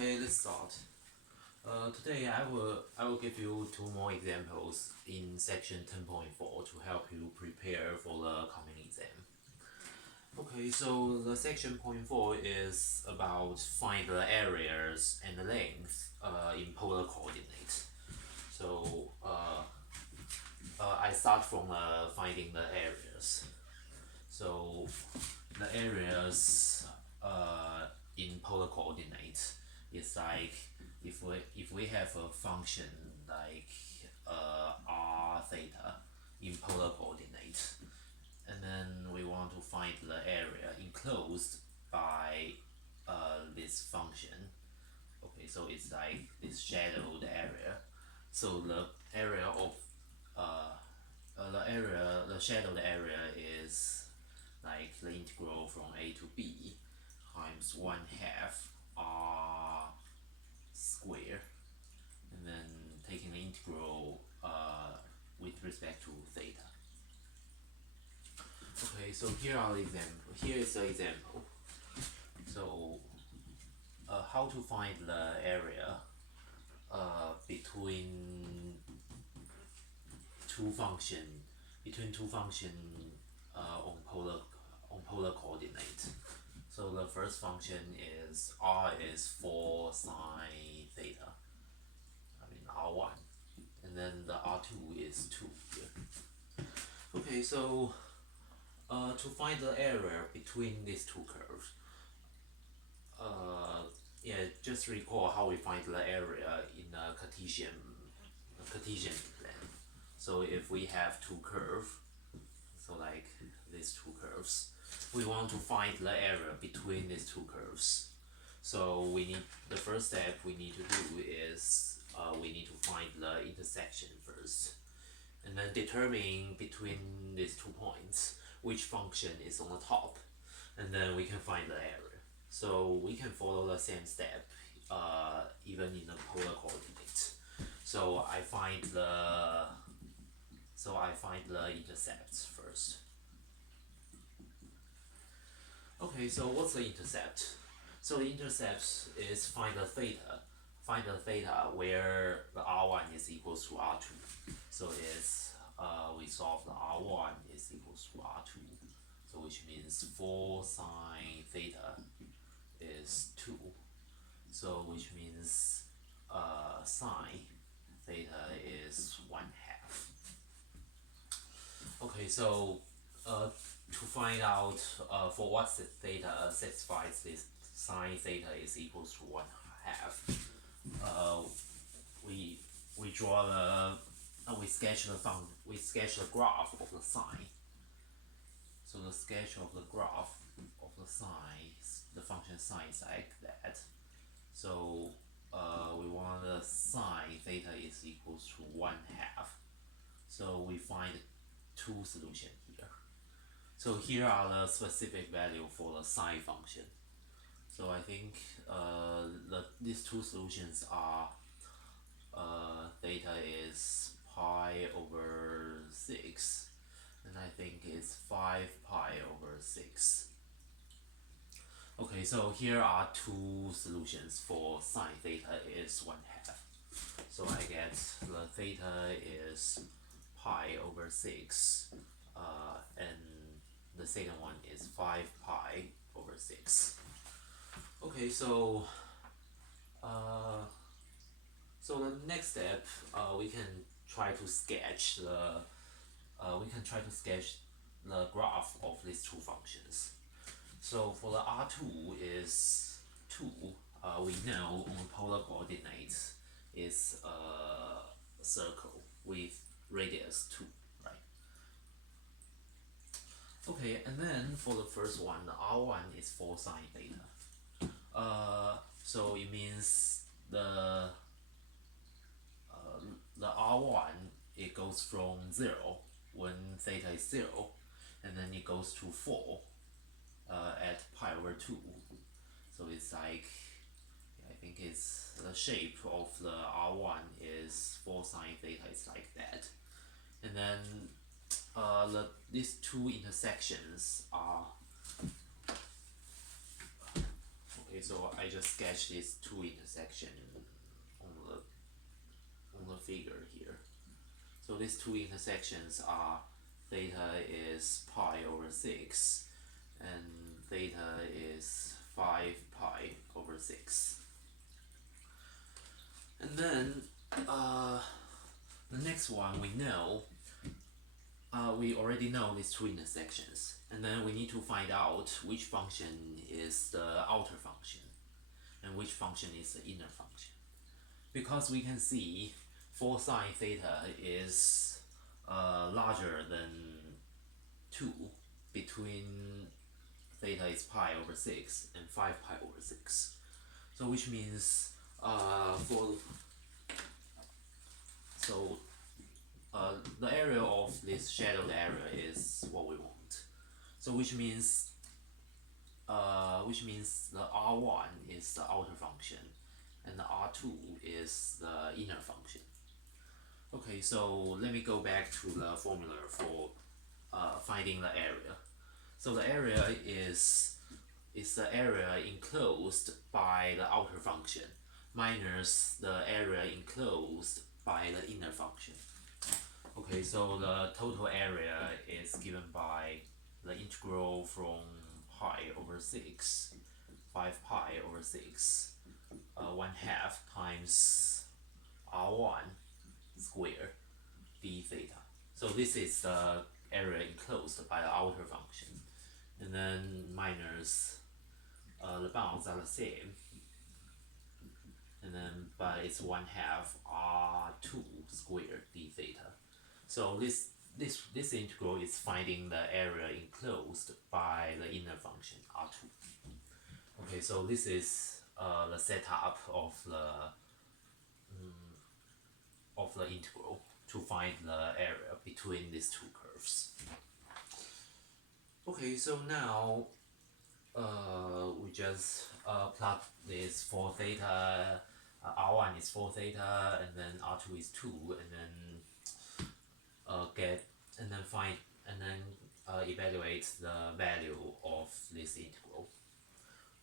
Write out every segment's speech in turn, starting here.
Okay, let's start. Today I will give you two more examples in section 10.4 to help you prepare for the coming exam. Okay, so the section point 4 is about find the areas and the length in polar coordinates. So I start from finding the areas. So the areas in polar coordinates is like if we have a function like r theta in polar coordinates, and then we want to find the area enclosed by this function. Okay, so it's like this shadowed area. So the area of the shadowed area is like the integral from a to b times 1/2 r square, and then taking the integral with respect to theta. Okay, so here is the example. So how to find the area between two function on polar coordinate. So the first function is r is 4 sine theta, r1, and then the r2 is 2 here. Okay, so to find the area between these two curves, just recall how we find the area in a Cartesian plane. So if we have two curves, so like these two curves, we want to find the area between these two curves. So the first step we need to do is we need to find the intersection first, and then determine between these 2 points which function is on the top, and then we can find the area. So we can follow the same step even in the polar coordinates. So I find the intercepts first. Okay, so what's the intercept? So the intercept is find the theta where the r1 is equals to r2. So it's we solve the r1 is equals to r2, so which means 4 sine theta is 2, so which means sine theta is 1/2. Okay, so to find out for what theta satisfies this sine theta is equals to 1/2, we draw we sketch the graph of the sine. So the sketch of the graph of the sine, the function sine is like that. So we want the sine theta is equals to 1/2. So we find two solutions here. So here are the specific value for the sine function. So I think these two solutions are theta is pi over 6, and I think it's 5 pi over 6. Okay, so here are two solutions for sine theta is 1/2. So I get the theta is pi over 6, and the second one is 5 pi over 6. Okay, so the next step, we can try to sketch the graph of these two functions. So for the r2 is 2, we know on polar coordinates is a circle with radius 2, right? Okay, and then for the first one, the r1 is 4 sine theta. So it means the r1, it goes from 0 when theta is 0, and then it goes to 4 at pi over 2. So it's like, I think it's the shape of the r1 is 4 sine theta is like that. And then these two intersections are, okay, so I just sketch these two intersections on the figure here. So these two intersections are theta is pi over 6 and theta is 5 pi over 6. And then the next one we know, we already know these two intersections, and then we need to find out which function is the outer function and which function is the inner function. Because we can see 4 sine theta is larger than 2 between theta is pi over 6 and 5 pi over 6. So which means the area of this shadowed area is what we want. So which means the R1 is the outer function and the R2 is the inner function. Okay, so let me go back to the formula for finding the area. So the area is the area enclosed by the outer function minus the area enclosed by the inner function. Okay, so the total area is given by the integral from pi over 6, 5 pi over 6, 1/2 times R1 squared d theta. So this is the area enclosed by the outer function, and then minus the bounds are the same, and then but it's 1/2 R2 squared d theta. So this integral is finding the area enclosed by the inner function R2. Okay, so this is the setup of the integral to find the area between these two curves. Okay, so now we just plot this 4 theta, R1 is 4 theta, and then R2 is 2, and then evaluate the value of this integral.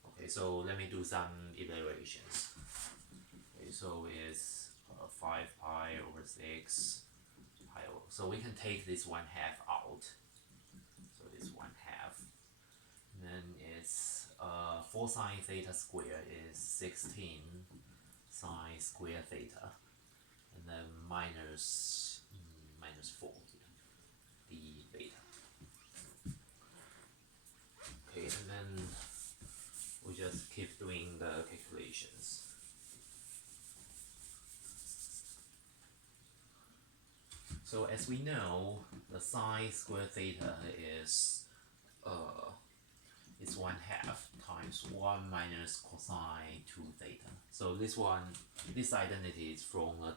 Okay, so let me do some evaluations. Okay, so it's 5 pi over 6 pi over. So we can take this 1/2 out. So it's 1/2. And then it's 4 sine theta squared is 16 sine square theta, and then minus 4 d theta. Okay, and then we just keep doing the calculations. So as we know, the sine square theta is 1/2 times 1 minus cosine 2 theta. So this identity is from a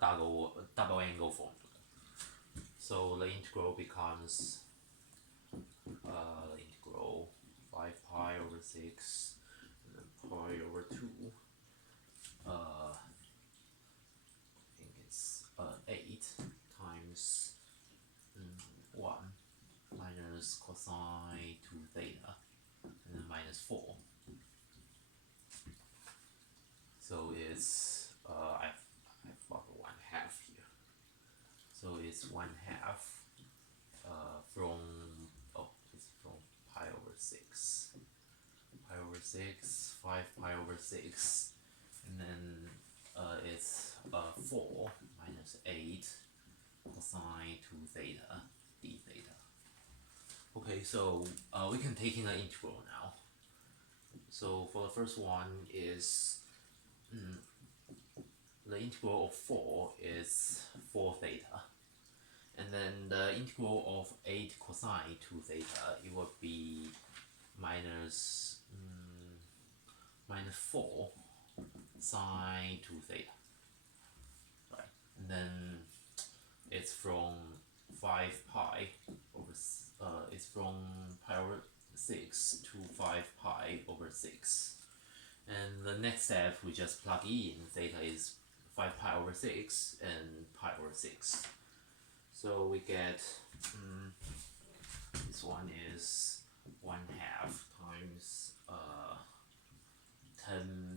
double angle formula. So the integral becomes the integral 5 pi over 6 and then pi over 2. I think it's 8 times 1 minus cosine 2 theta and then minus 4. So it's I've got 1/2 here. So it's 1/2 it's from pi over 6. Pi over 6, 5 pi over 6, and then it's 4 minus 8 cosine 2 theta d theta. Okay, so we can take in the integral now. So for the first one is the integral of 4 is 4 theta, and then the integral of 8 cosine 2 theta, it would be minus 4 sine 2 theta, right? And then it's from 5 pi over it's from pi over 6 to 5 pi over 6. And the next step, we just plug in theta is 5 pi over 6 and pi over 6. So we get this one is 1/2 times 10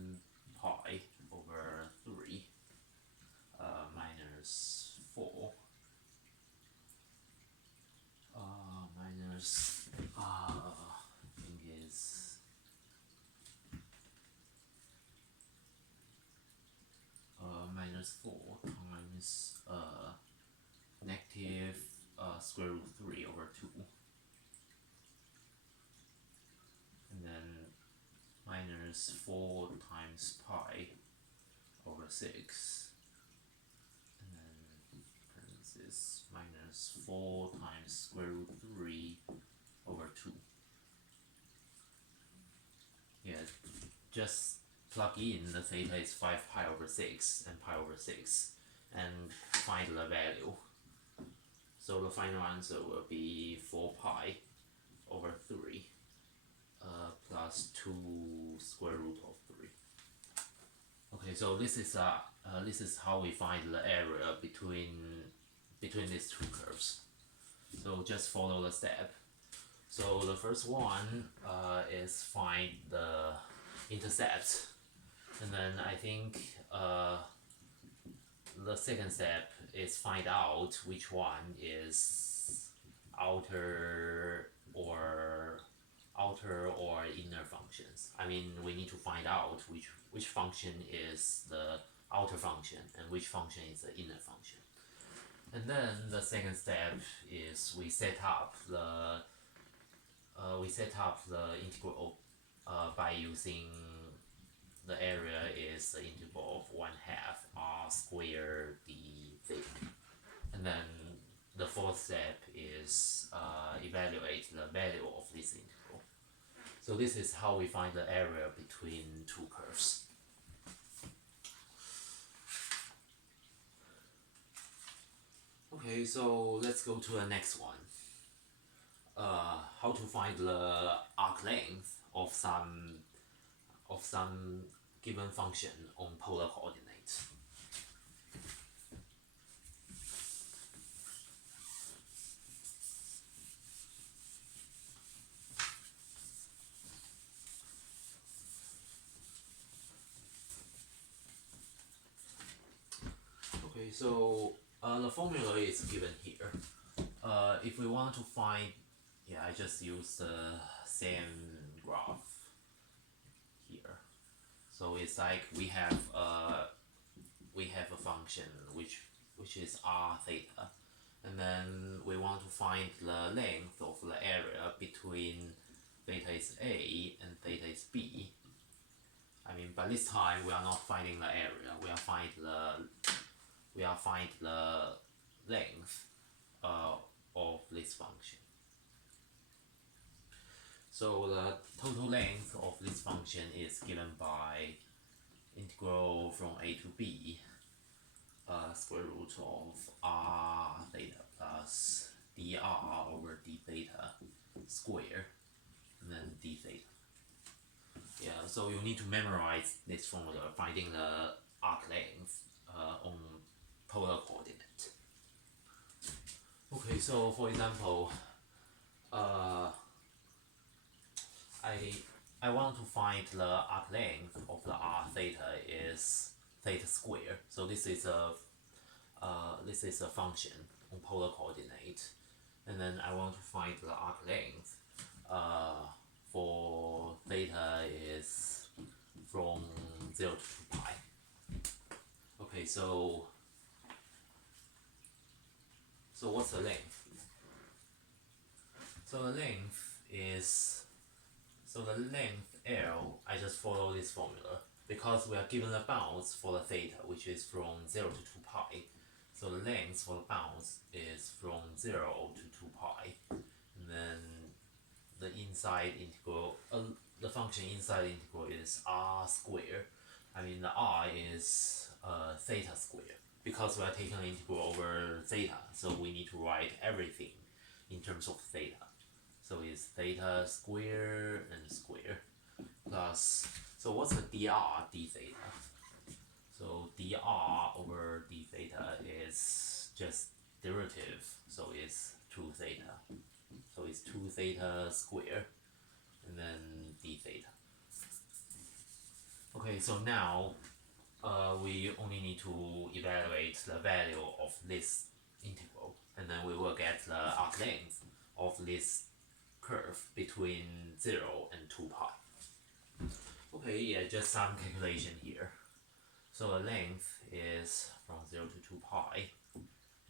minus 4 times negative square root 3 over 2, and then minus 4 times pi over 6, and then parenthesis minus 4 times square root 3 over 2. Yeah, just plug in the theta is 5 pi over 6 and pi over 6 and find the value. So the final answer will be 4 pi over 3 plus 2 square root of 3. Okay, so this is how we find the area between these two curves. So just follow the step. So the first one is find the intercept, and then I think the second step is find out which one is outer or inner functions. I mean, we need to find out which function is the outer function and which function is the inner function. And then the second step is we set up the integral by using the area is the integral of 1/2 r squared d theta. And then the fourth step is evaluate the value of this integral. So this is how we find the area between two curves. Okay, so let's go to the next one. How to find the arc length of some given function on polar coordinates. Okay, so the formula is given here. If we want to find, I just use the same graph here. So it's like we have a function which is r theta, and then we want to find the length of the area between theta is a and theta is b. I mean, but this time we are not finding the area. We are find the length of this function. So the total length of this function is given by integral from a to b square root of r theta plus dr over d theta square, and then d theta. Yeah, so you need to memorize this formula, finding the arc length on polar coordinate. Okay, so for example, I want to find the arc length of the r theta is theta square. So this is a function on polar coordinate, and then I want to find the arc length for theta is from 0 to 2 pi. Okay, so what's the length? So the length L, I just follow this formula because we are given the bounds for the theta, which is from 0 to 2 pi. So the length for the bounds is from 0 to 2 pi, and then the inside integral, the function inside integral is r squared. I mean, the r is theta squared because we are taking an integral over theta, so we need to write everything in terms of theta. So it's theta square and square plus, so what's the dr d theta? So dr over d theta is just derivative, so it's 2 theta. So it's 2 theta square and then d theta. Okay, so now we only need to evaluate the value of this integral, and then we will get the arc length of this curve between 0 and 2 pi. Okay, yeah, just some calculation here. So the length is from 0 to 2 pi,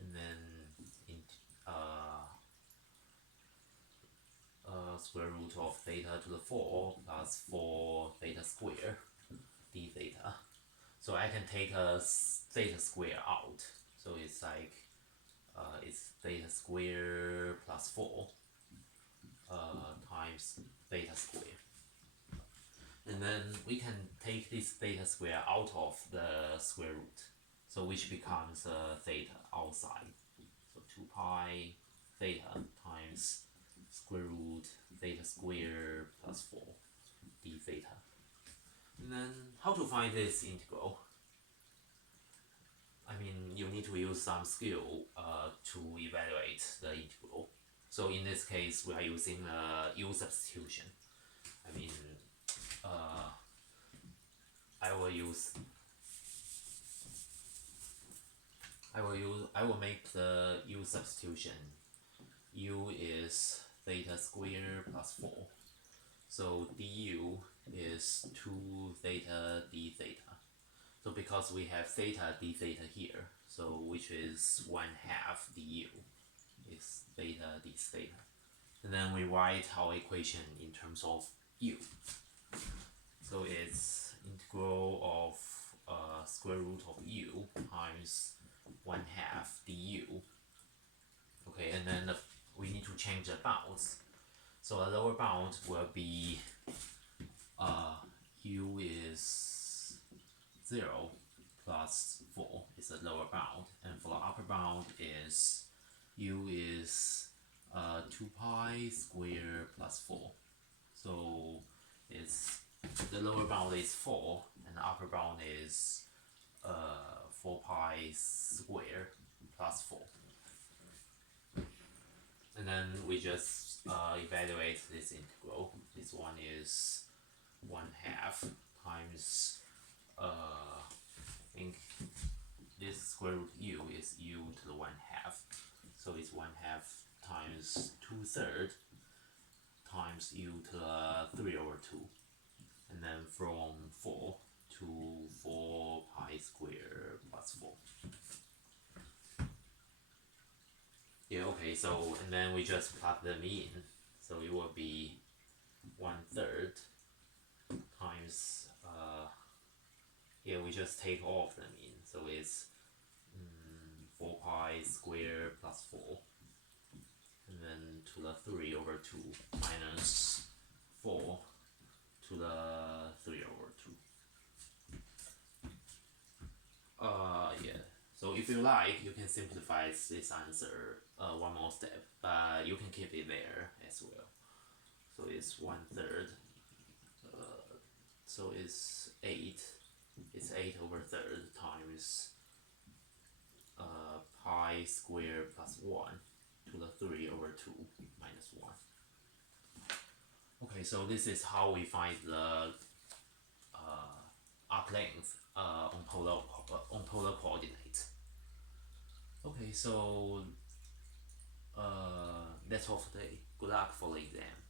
and then in square root of theta to the 4 plus 4 theta square d theta. So I can take a theta square out. So it's like it's theta square plus 4 times theta square. And then we can take this theta square out of the square root. So which becomes theta outside. So 2 pi theta times square root theta square plus 4 d theta. And then how to find this integral? I mean, you need to use some skill to evaluate the integral. So in this case, we are using U substitution. I mean, I will make the U substitution. U is theta square plus 4. So du is 2 theta d theta. So because we have theta d theta here, so which is 1/2 du is theta d theta. And then we write our equation in terms of u. So it's integral of square root of u times 1/2 du. Okay, and then we need to change the bounds. So a lower bound will be u is 0 plus 4 is the lower bound, and for the upper bound is u is 2 pi square plus 4. So it's the lower bound is 4 and the upper bound is 4 pi square plus 4. And then we just evaluate this integral. This one is 1/2 times I think this square root u is u to the 1/2. So it's 1/2 times 2/3 times u to the 3/2. And then from 4 to 4 pi square plus 4. Yeah, okay, so, and then we just plug them in. So it will be 1/3 times, yeah, we just take all of them in. So it's 4 pi square plus 4. And then to the 3/2 minus 4 to the 3/2. Yeah. So if you like, you can simplify this answer one more step, but you can keep it there as well. So it's 1/3. So it's 8. It's 8/3 times pi square plus 1 to the 3/2 minus 1. Okay, so this is how we find the arc length on polar coordinate. Okay, so that's all for today. Good luck for the exam.